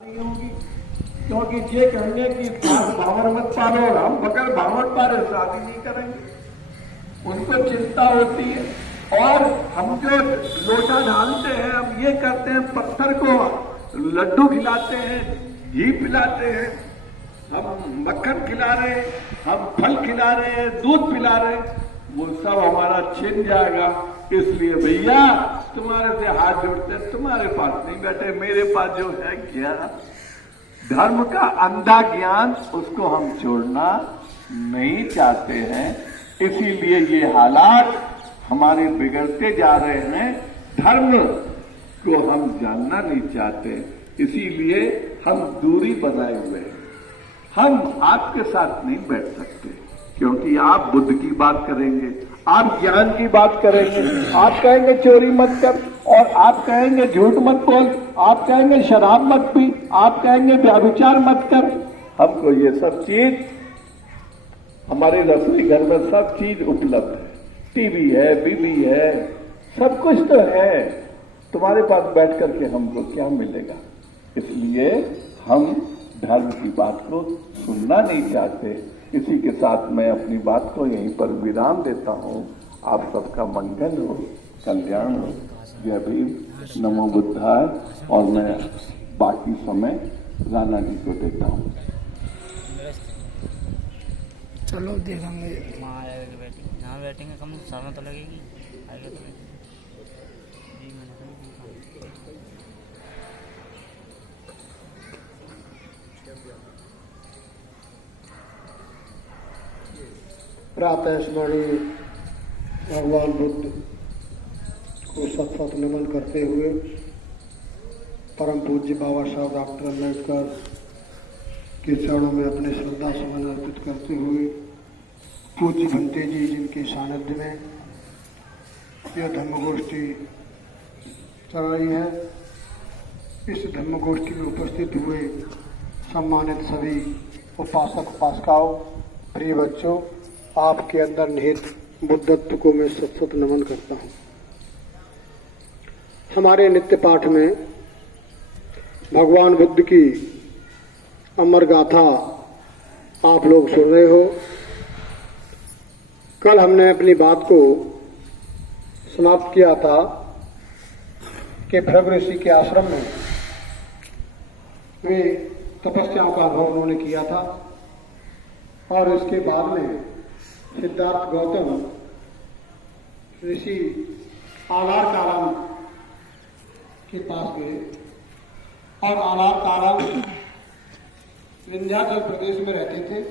नहीं होगी, क्योंकि ये कहेंगे कि भावर मत पालो और हम बगैर भावर पारे शादी नहीं करेंगे। उनको चिंता होती है। और हम जो लोटा डालते हैं, हम ये करते हैं, पत्थर को लड्डू खिलाते हैं, घी पिलाते हैं, हम मक्खन खिला रहे हैं, हम फल खिला रहे हैं, दूध पिला रहे हैं, वो सब हमारा छिन जाएगा। इसलिए भैया तुम्हारे से हाथ जोड़ते हैं, तुम्हारे पास नहीं बैठे, मेरे पास जो है क्या धर्म का अंधा ज्ञान, उसको हम छोड़ना नहीं चाहते हैं। इसीलिए ये हालात हमारे बिगड़ते जा रहे हैं। धर्म को हम जानना नहीं चाहते, इसीलिए हम दूरी बनाए हुए हैं। हम आपके साथ नहीं बैठ सकते, क्योंकि आप बुद्ध की बात करेंगे, आप ज्ञान की बात करेंगे, आप कहेंगे चोरी मत कर, और आप कहेंगे झूठ मत बोल, आप कहेंगे शराब मत पी, आप कहेंगे व्यभिचार मत कर। हमको ये सब चीज हमारे रसोई घर में सब चीज उपलब्ध है, टीवी है, बीबी है, सब कुछ तो है। तुम्हारे पास बैठ करके हमको क्या मिलेगा? इसलिए हम धर्म की बात को सुनना नहीं चाहते। इसी के साथ मैं अपनी बात को यहीं पर विराम देता हूँ। आप सबका मंगल हो, कल्याण हो। जय भीम, नमो बुद्धाय। और मैं बाकी समय राणा जी को देता हूँ। चलो देखेंगे। यहाँ बैठेंगे कम शर्म तो लगेगी, आएगा तो प्रातः स्मरणीय भगवान बुद्ध को सत सत नमन करते हुए परम पूज्य बाबा साहब डॉक्टर अम्बेडकर के चरणों में अपने श्रद्धा सुमन अर्पित करते हुए पूज्य भंते जी जिनके सानिध्य में यह धर्मगोष्ठी चल रही है, इस धर्मगोष्ठी में उपस्थित हुए सम्मानित सभी उपासक उपासिकाओं, प्रिय बच्चों, आपके अंदर निहित बुद्धत्व को मैं सत नमन करता हूँ। हमारे नित्य पाठ में भगवान बुद्ध की अमर गाथा आप लोग सुन रहे हो। कल हमने अपनी बात को समाप्त किया था कि भृगु ऋषि के आश्रम में वे तपस्याओं का अनुभव उन्होंने किया था, और इसके बाद में सिद्धार्थ गौतम ऋषि आलार कालम के पास गए, और आलार कालम विंध्याचल प्रदेश में रहते थे,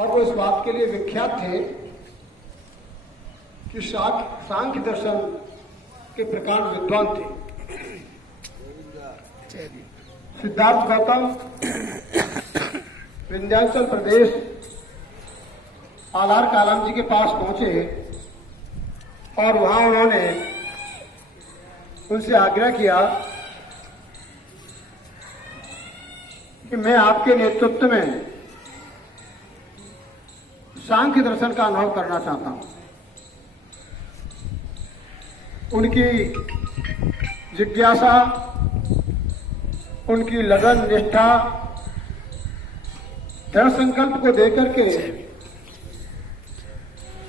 और वो इस बात के लिए विख्यात थे कि सांख्य दर्शन के प्रकांड विद्वान थे। सिद्धार्थ गौतम विंध्याचल प्रदेश आलार कालम जी के पास पहुंचे, और वहां उन्होंने उनसे आग्रह किया कि मैं आपके नेतृत्व में सांख्य दर्शन का अनुभव करना चाहता हूं। उनकी जिज्ञासा, उनकी लगन, निष्ठा, दृढ़ संकल्प को देकर के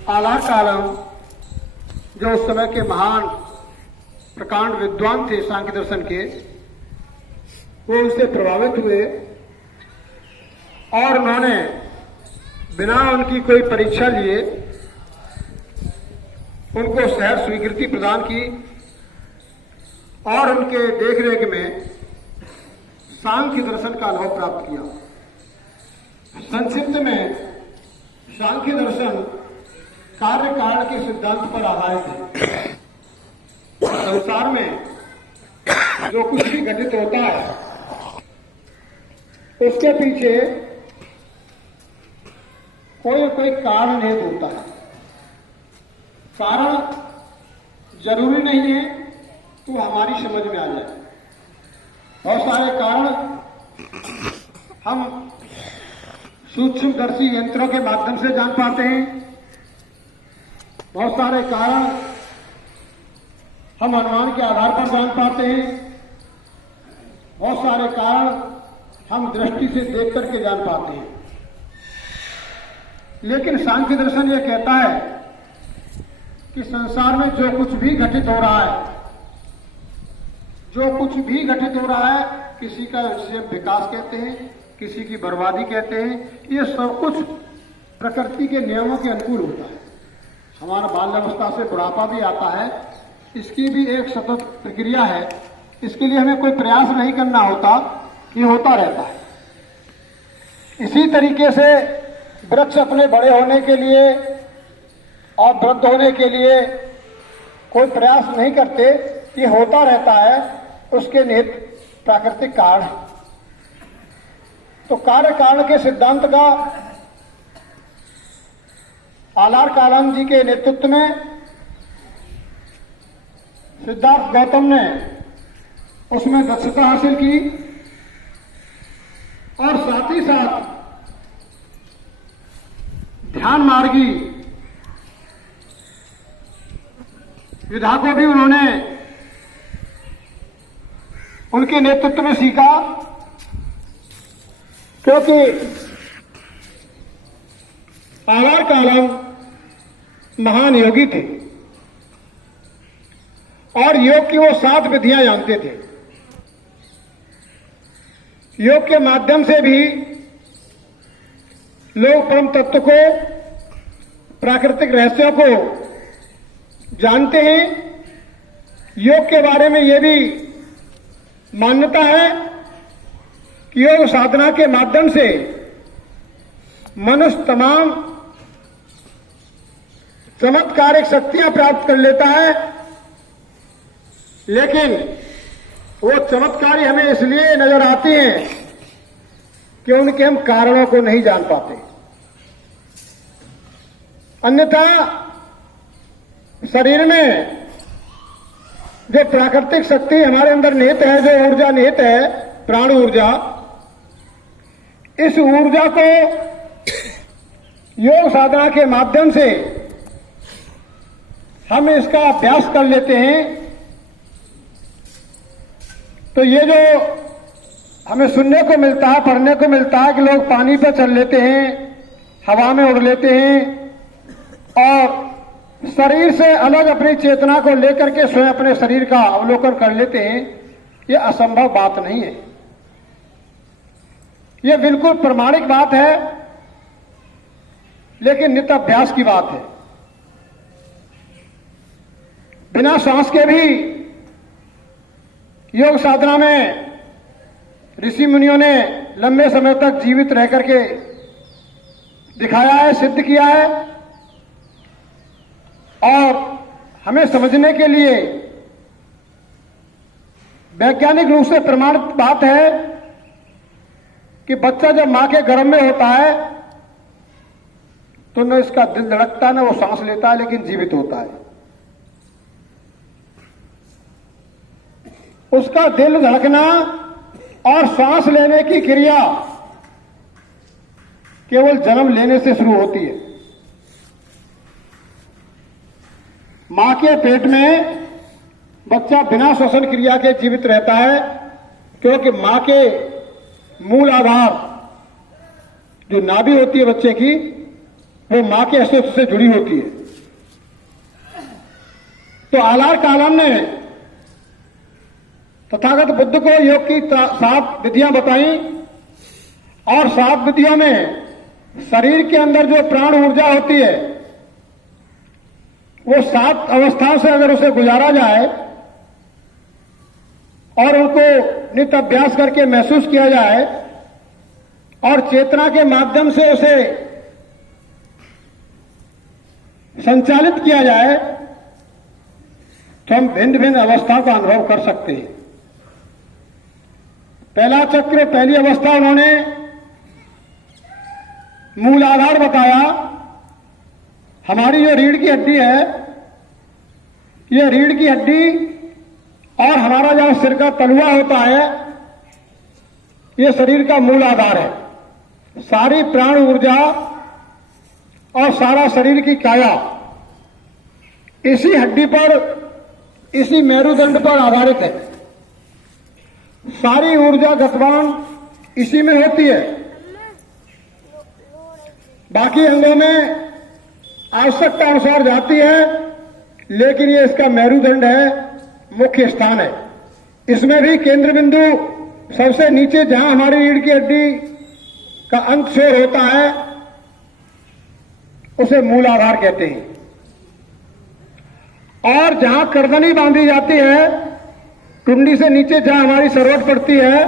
आलार कालम, जो उस समय के महान प्रकांड विद्वान थे सांख्य दर्शन के, वो उनसे प्रभावित हुए, और उन्होंने बिना उनकी कोई परीक्षा लिए उनको सहर्ष स्वीकृति प्रदान की, और उनके देखरेख में सांख्य दर्शन का अनुभव प्राप्त किया। संक्षिप्त में सांख्य दर्शन कार्य कारण के सिद्धांत पर आधारित है। संसार में जो कुछ भी घटित होता है, उसके पीछे कोई न कोई कारण निहित होता है। कारण जरूरी नहीं है तो हमारी समझ में आ जाए। बहुत सारे कारण हम सूक्ष्मदर्शी यंत्रों के माध्यम से जान पाते हैं, बहुत सारे कारण हम अनुमान के आधार पर जान पाते हैं, बहुत सारे कारण हम दृष्टि से देख करके जान पाते हैं, लेकिन सांख्य दर्शन यह कहता है कि संसार में जो कुछ भी घटित हो रहा है, जो कुछ भी घटित हो रहा है, किसी का इसे विकास कहते हैं, किसी की बर्बादी कहते हैं, ये सब कुछ प्रकृति के नियमों के अनुकूल होता है। हमारा बाल्यावस्था से बुढ़ापा भी आता है, इसकी भी एक सतत प्रक्रिया है। इसके लिए हमें कोई प्रयास नहीं करना होता, ये होता रहता है। इसी तरीके से वृक्ष अपने बड़े होने के लिए और वृद्ध होने के लिए कोई प्रयास नहीं करते, ये होता रहता है। उसके निहित प्राकृतिक कारण है। तो कार्य कारण के सिद्धांत का आलार कालाम जी के नेतृत्व में सिद्धार्थ गौतम ने उसमें दक्षता हासिल की और साथ ही साथ ध्यान मार्गी विधा को भी उन्होंने उनके नेतृत्व में सीखा, क्योंकि आलार कालाम महान योगी थे और योग की वो 7 विधियां जानते थे। योग के माध्यम से भी लोग परम तत्व को, प्राकृतिक रहस्यों को जानते हैं। योग के बारे में यह भी मान्यता है कि योग साधना के माध्यम से मनुष्य तमाम चमत्कारिक शक्तियां प्राप्त कर लेता है, लेकिन वो चमत्कारी हमें इसलिए नजर आती हैं कि उनके हम कारणों को नहीं जान पाते। अन्यथा शरीर में जो प्राकृतिक शक्ति हमारे अंदर निहित है, जो ऊर्जा निहित है, प्राण ऊर्जा, इस ऊर्जा को योग साधना के माध्यम से हम इसका अभ्यास कर लेते हैं। तो ये जो हमें सुनने को मिलता है, पढ़ने को मिलता है कि लोग पानी पर चल लेते हैं, हवा में उड़ लेते हैं और शरीर से अलग अपनी चेतना को लेकर के स्वयं अपने शरीर का अवलोकन कर लेते हैं, ये असंभव बात नहीं है। ये बिल्कुल प्रमाणिक बात है, लेकिन नित्य अभ्यास की बात है। बिना सांस के भी योग साधना में ऋषि मुनियों ने लंबे समय तक जीवित रह करके दिखाया है, सिद्ध किया है। और हमें समझने के लिए वैज्ञानिक रूप से प्रमाणित बात है कि बच्चा जब मां के गर्भ में होता है तो न इसका दिल धड़कता है, न वो सांस लेता है, लेकिन जीवित होता है। उसका दिल धड़कना और सांस लेने की क्रिया केवल जन्म लेने से शुरू होती है। मां के पेट में बच्चा बिना श्वसन क्रिया के जीवित रहता है, क्योंकि मां के मूल आधार जो नाभि होती है बच्चे की, वो मां के अस्तित्व से जुड़ी होती है। तो आलार कालाम ने तथागत बुद्ध को योग की 7 विधियां बताई और 7 विधियों में शरीर के अंदर जो प्राण ऊर्जा होती है, वो 7 अवस्थाओं से अगर उसे गुजारा जाए और उनको नित्य अभ्यास करके महसूस किया जाए और चेतना के माध्यम से उसे संचालित किया जाए, तो हम भिन्न भिन्न अवस्थाओं का अनुभव कर सकते हैं। पहला चक्र, पहली अवस्था उन्होंने मूल आधार बताया। हमारी जो रीढ़ की हड्डी है, ये रीढ़ की हड्डी और हमारा जहां सिर का तलुआ होता है, ये शरीर का मूल आधार है। सारी प्राण ऊर्जा और सारा शरीर की काया इसी हड्डी पर, इसी मेरुदंड पर आधारित है। सारी ऊर्जा गतवान इसी में होती है। बाकी अंगों में आवश्यकता अनुसार जाती है, लेकिन ये इसका मेरुदंड है, मुख्य स्थान है। इसमें भी केंद्र बिंदु सबसे नीचे जहां हमारी रीढ़ की हड्डी का अंत शोर होता है उसे मूलाधार कहते हैं। और जहां करदनी बांधी जाती है, टुंडी से नीचे जहां हमारी सरवट पड़ती है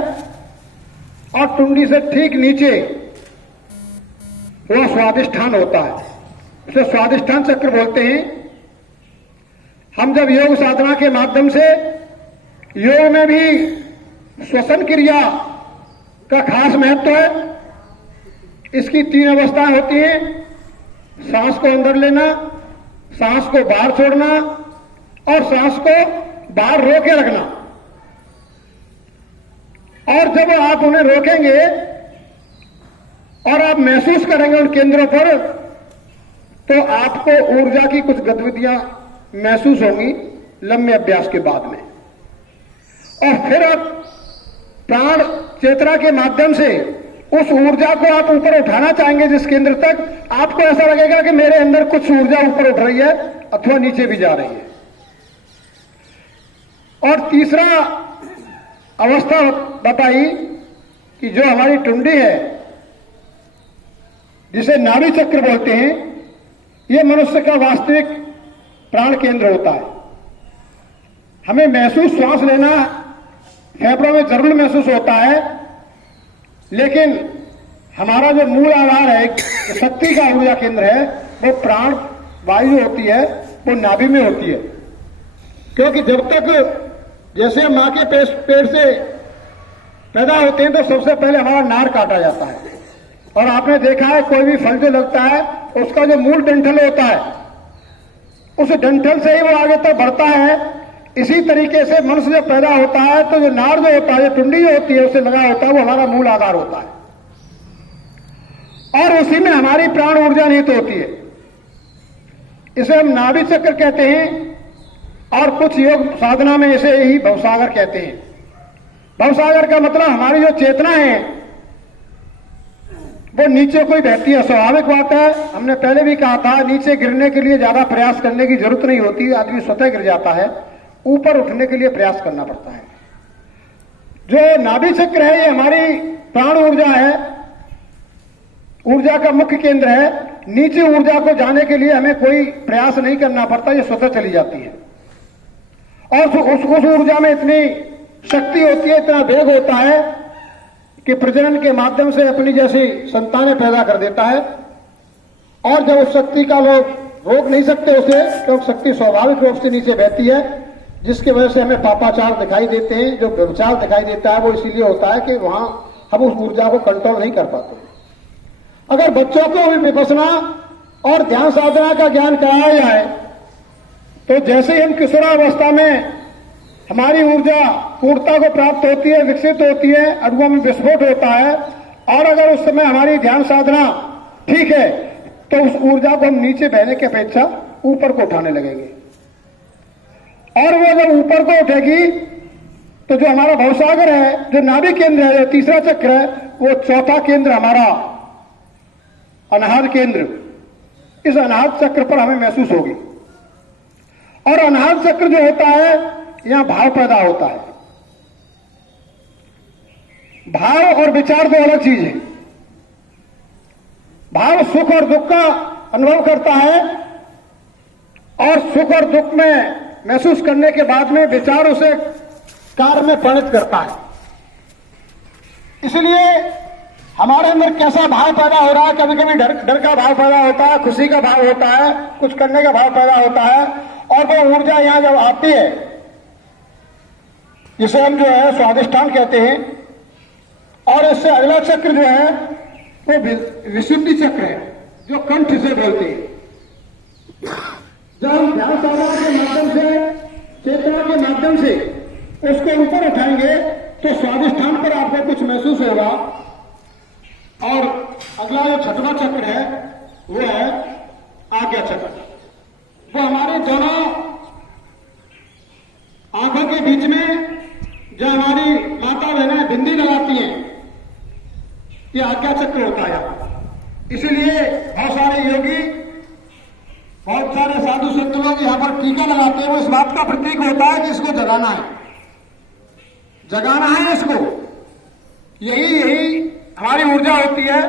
और टुंडी से ठीक नीचे वह स्वादिष्ठान होता है, उसे स्वादिष्ठान चक्र बोलते हैं। हम जब योग साधना के माध्यम से, योग में भी श्वसन क्रिया का खास महत्व है। इसकी 3 अवस्थाएं होती हैं, सांस को अंदर लेना, सांस को बाहर छोड़ना और सांस को बाहर रोके रखना। और जब आप उन्हें रोकेंगे और आप महसूस करेंगे उन केंद्रों पर, तो आपको ऊर्जा की कुछ गतिविधियां महसूस होंगी लंबे अभ्यास के बाद में। और फिर आप प्राण चेतना के माध्यम से उस ऊर्जा को आप ऊपर उठाना चाहेंगे जिस केंद्र तक, आपको ऐसा लगेगा कि मेरे अंदर कुछ ऊर्जा ऊपर उठ रही है अथवा नीचे भी जा रही है। और तीसरा अवस्था बताई कि जो हमारी टुंडी है, जिसे नाभि चक्र बोलते हैं, यह मनुष्य का वास्तविक प्राण केंद्र होता है। हमें महसूस श्वास लेना फेफड़ों में जरूर महसूस होता है, लेकिन हमारा जो मूल आधार है, शक्ति का ऊर्जा केंद्र है, वो प्राण वायु होती है, वो नाभि में होती है। क्योंकि जब तक जैसे मां के पेट से पैदा होते हैं तो सबसे पहले हमारा नार काटा जाता है। और आपने देखा है कोई भी फल जो लगता है उसका जो मूल डंठल होता है, उस डंठल से ही वो आगे तक बढ़ता है। इसी तरीके से मनुष्य जब पैदा होता है तो जो नार जो होता है, जो टुंडी जो होती है, उसे लगा होता है, वो हमारा मूल आधार होता है। और उसी में हमारी प्राण ऊर्जा निहित होती है। इसे हम नाभि चक्र कहते हैं और कुछ योग साधना में इसे ही भवसागर कहते हैं। भवसागर का मतलब हमारी जो चेतना है वो नीचे कोई बहती है, स्वाभाविक बात है। हमने पहले भी कहा था, नीचे गिरने के लिए ज्यादा प्रयास करने की जरूरत नहीं होती, आदमी स्वतः गिर जाता है। ऊपर उठने के लिए प्रयास करना पड़ता है। जो नाभि चक्र है, ये हमारी प्राण ऊर्जा है, ऊर्जा का मुख्य केंद्र है। नीचे ऊर्जा को जाने के लिए हमें कोई प्रयास नहीं करना पड़ता, ये स्वतः चली जाती है। और उस ऊर्जा में इतनी शक्ति होती है, इतना वेग होता है कि प्रजनन के माध्यम से अपनी जैसी संतानें पैदा कर देता है। और जब उस शक्ति का लोग रोक नहीं सकते उसे, क्योंकि शक्ति स्वाभाविक रूप से नीचे बहती है, जिसकी वजह से हमें पापाचार दिखाई देते हैं। जो व्यभिचार दिखाई देता है वो इसीलिए होता है कि वहां हम उस ऊर्जा को कंट्रोल नहीं कर पाते। अगर बच्चों को भी विपश्यना और ध्यान साधना का ज्ञान कराया जाए तो जैसे ही हम किशोरावस्था में हमारी ऊर्जा पूर्णता को प्राप्त होती है, विकसित होती है, अणुओं में विस्फोट होता है, और अगर उस समय हमारी ध्यान साधना ठीक है तो उस ऊर्जा को हम नीचे बहने की अपेक्षा ऊपर को उठाने लगेंगे। और वो जब ऊपर को उठेगी तो जो हमारा भवसागर है, जो नाभि केंद्र है, जो तीसरा चक्र है, वो चौथा केंद्र हमारा अनाहत केंद्र, इस अनाहत चक्र पर हमें महसूस होगी। और अनाहत चक्र जो होता है, यहां भाव पैदा होता है। भाव और विचार दो अलग चीज है। भाव सुख और दुख का अनुभव करता है, और सुख और दुख में महसूस करने के बाद में विचार उसे कार्य में परिणत करता है। इसलिए हमारे अंदर कैसा भाव पैदा हो रहा है, कभी कभी डर का भाव पैदा होता है, खुशी का भाव होता है, कुछ करने का भाव पैदा होता है, और वो ऊर्जा यहां जब आती है, जिसे हम जो है स्वादिष्ठान कहते हैं। और इससे अगला चक्र जो है वो विशुद्धि चक्र है, जो कंठ से बोलते हैं। जब हम ध्यान साधना के माध्यम से, चेतना के माध्यम से उसको ऊपर उठाएंगे तो स्वादिष्ठान पर आपको कुछ महसूस होगा। और अगला जो छठवां चक्र है वो है आज्ञा चक्र। वो हमारे दोनों आंखों के बीच में जो हमारी माता बहना बिंदी लगाती हैं, ये आज्ञा चक्र होता है यहाँ पर। इसीलिए बहुत सारे योगी, बहुत सारे साधु संत लोग यहाँ पर टीका लगाते हैं। वो इस बात का प्रतीक होता है कि इसको जगाना है, जगाना है इसको। यही हमारी ऊर्जा होती है।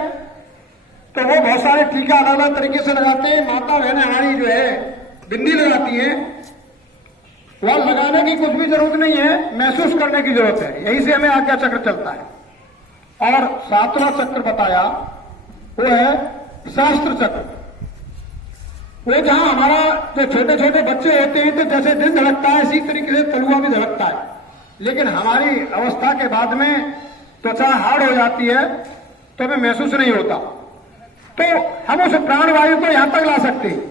तो वो बहुत सारे टीका अलग अलग तरीके से लगाते हैं। माता बहनें हमारी जो है बिंदी लगाती हैं, वह लगाने की कुछ भी जरूरत नहीं है, महसूस करने की जरूरत है। यही से हमें आज्ञा चक्र चलता है। और सातवां चक्र बताया वो है शास्त्र चक्र। वो जहां हमारा जो छोटे छोटे बच्चे होते हैं तो जैसे दिल धड़कता है, इसी तरीके से तलुआ भी धड़कता है। लेकिन हमारी अवस्था के बाद में त्वचा हार्ड हो जाती है तो हमें महसूस नहीं होता। तो हम उस प्राणवायु को यहां तक ला सकते हैं,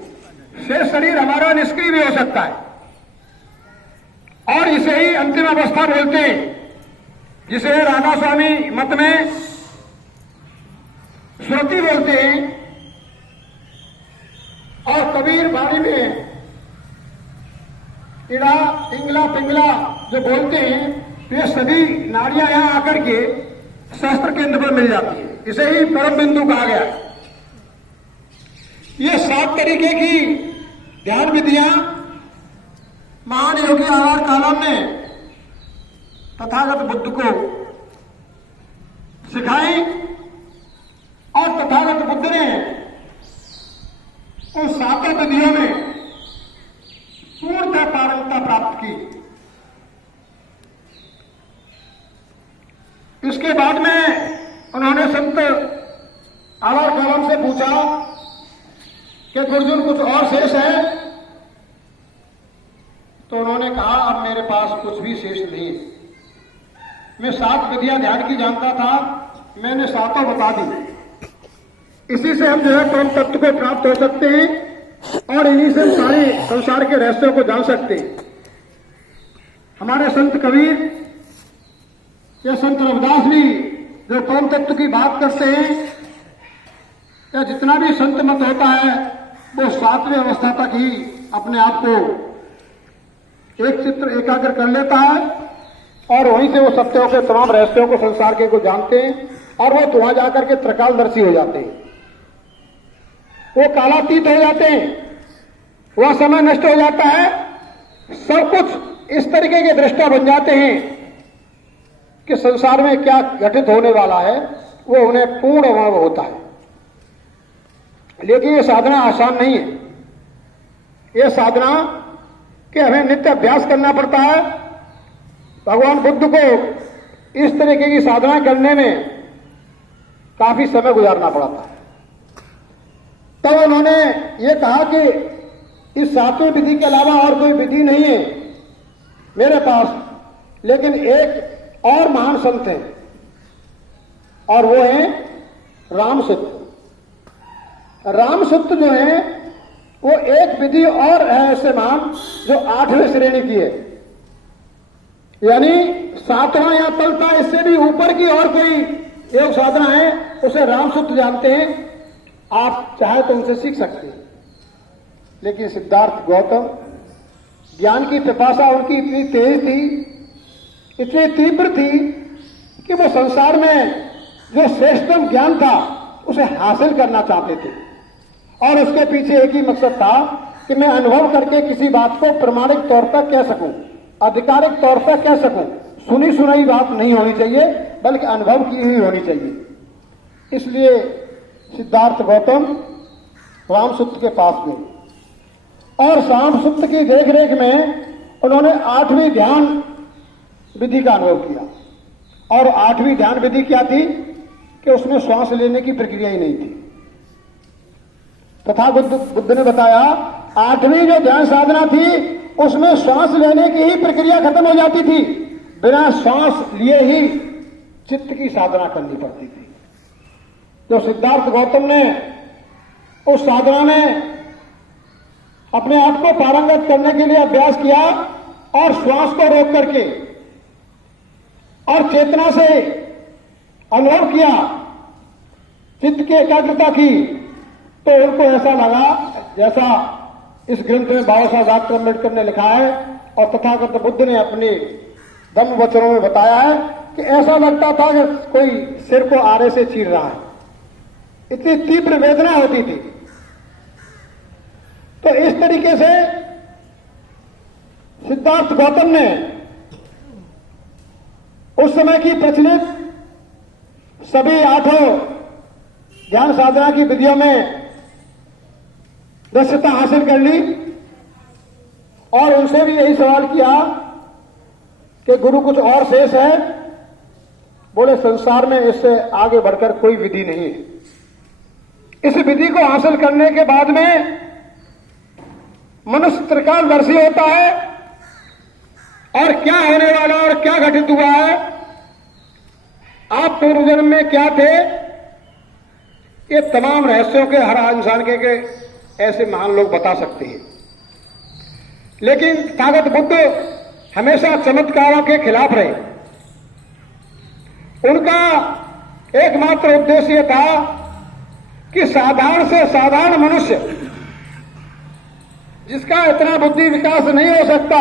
शेष शरीर हमारा निष्क्रिय भी हो सकता है। और इसे ही अंतिम अवस्था बोलते हैं, जिसे राधा स्वामी मत में श्रुति बोलते हैं। और कबीर बाणी में इड़ा इंगला पिंगला जो बोलते हैं, तो ये सभी नाड़ियां यहां आकर के शस्त्र केंद्र पर मिल जाती है। इसे ही परम बिंदु कहा गया है। ये 7 तरीके की ध्यान विधियां महान योगी आर कालम ने तथागत बुद्ध को सिखाई और तथागत बुद्ध ने उन 7 विधियों में पूर्णतः पारंगता प्राप्त की। इसके बाद में उन्होंने संत आवर कालम से पूछा कि गुरुजन कुछ और शेष है? तो उन्होंने कहा अब मेरे पास कुछ भी शेष नहीं है। मैं 7 विधियां ध्यान की जानता था, मैंने 7 बता दी। इसी से हम जो है परम तत्व को प्राप्त हो सकते हैं और इन्हीं से हम सारे संसार के रहस्यों को जान सकते हैं। हमारे संत कबीर या संत रविदास भी जो परम तत्व की बात करते हैं, या जितना भी संत मत होता है, वो 7वें अवस्था तक ही अपने आप को एक चित्र एकाग्र कर लेता है और वहीं से वो सत्यों के तमाम रहस्यों को संसार के को जानते हैं और वो तो वहां जाकर के त्रिकालदर्शी हो जाते हैं। वो कालातीत हो जाते हैं, वह समय नष्ट हो जाता है, सब कुछ इस तरीके के दृष्टा बन जाते हैं कि संसार में क्या घटित होने वाला है वो उन्हें पूर्ण अनुभव होता है। लेकिन ये साधना आसान नहीं है। ये साधना कि हमें नित्य अभ्यास करना पड़ता है। भगवान बुद्ध को इस तरीके की साधना करने में काफी समय गुजारना पड़ा था। तब उन्होंने ये कहा कि इस 7वें विधि के अलावा और कोई विधि नहीं है मेरे पास, लेकिन एक और महान संत है और वो है रामसूत्र। रामसूत्र जो है वो एक विधि और है ऐसे महान जो 8वें श्रेणी की है, यानी 7वां या तलता इससे भी ऊपर की और कोई योग साधना है, उसे रामसूत्र जानते हैं। आप चाहे तो उनसे सीख सकते हैं। लेकिन सिद्धार्थ गौतम ज्ञान की पिपासा उनकी इतनी तेज थी, इतनी तीव्र थी कि वो संसार में जो श्रेष्ठतम ज्ञान था उसे हासिल करना चाहते थे और उसके पीछे एक ही मकसद था कि मैं अनुभव करके किसी बात को प्रमाणिक तौर पर कह सकूं, आधिकारिक तौर पर कह सकूं। सुनी सुनाई बात नहीं होनी चाहिए बल्कि अनुभव की हुई होनी चाहिए। इसलिए सिद्धार्थ गौतम रामसूत्र के पास गए और रामसूत्र की देखरेख में उन्होंने 8वीं ध्यान विधि का अनुभव किया। और 8वीं ध्यान विधि क्या थी कि उसमें श्वास लेने की प्रक्रिया ही नहीं थी। तथा बुद्ध ने बताया 8वीं जो ध्यान साधना थी उसमें श्वास लेने की ही प्रक्रिया खत्म हो जाती थी, बिना श्वास लिए ही चित्त की साधना करनी पड़ती थी। तो सिद्धार्थ गौतम ने उस साधना में अपने आप को पारंगत करने के लिए अभ्यास किया और श्वास को रोक करके और चेतना से अनुभव किया, चित्त की एकाग्रता की, तो उनको ऐसा लगा जैसा इस ग्रंथ में बाबा साहब डॉक्टर अम्बेडकर ने लिखा है और तथागत बुद्ध ने अपनी धम्म वचनों में बताया है कि ऐसा लगता था कि कोई सिर को आरे से चीर रहा है, इतनी तीव्र वेदना होती थी। तो इस तरीके से सिद्धार्थ गौतम ने उस समय की प्रचलित सभी 8 ध्यान साधना की विधियों में दक्षता हासिल कर ली और उनसे भी यही सवाल किया कि गुरु कुछ और शेष है। बोले संसार में इससे आगे बढ़कर कोई विधि नहीं है। इस विधि को हासिल करने के बाद में मनुष्य त्रिकालदर्शी होता है और क्या होने वाला और क्या घटित हुआ है, आप पूर्व जन्म में क्या थे, ये तमाम रहस्यों के हर इंसान के ऐसे महान लोग बता सकते हैं। लेकिन तथागत बुद्ध हमेशा चमत्कारों के खिलाफ रहे। उनका एकमात्र उद्देश्य था कि साधारण से साधारण मनुष्य जिसका इतना बुद्धि विकास नहीं हो सकता,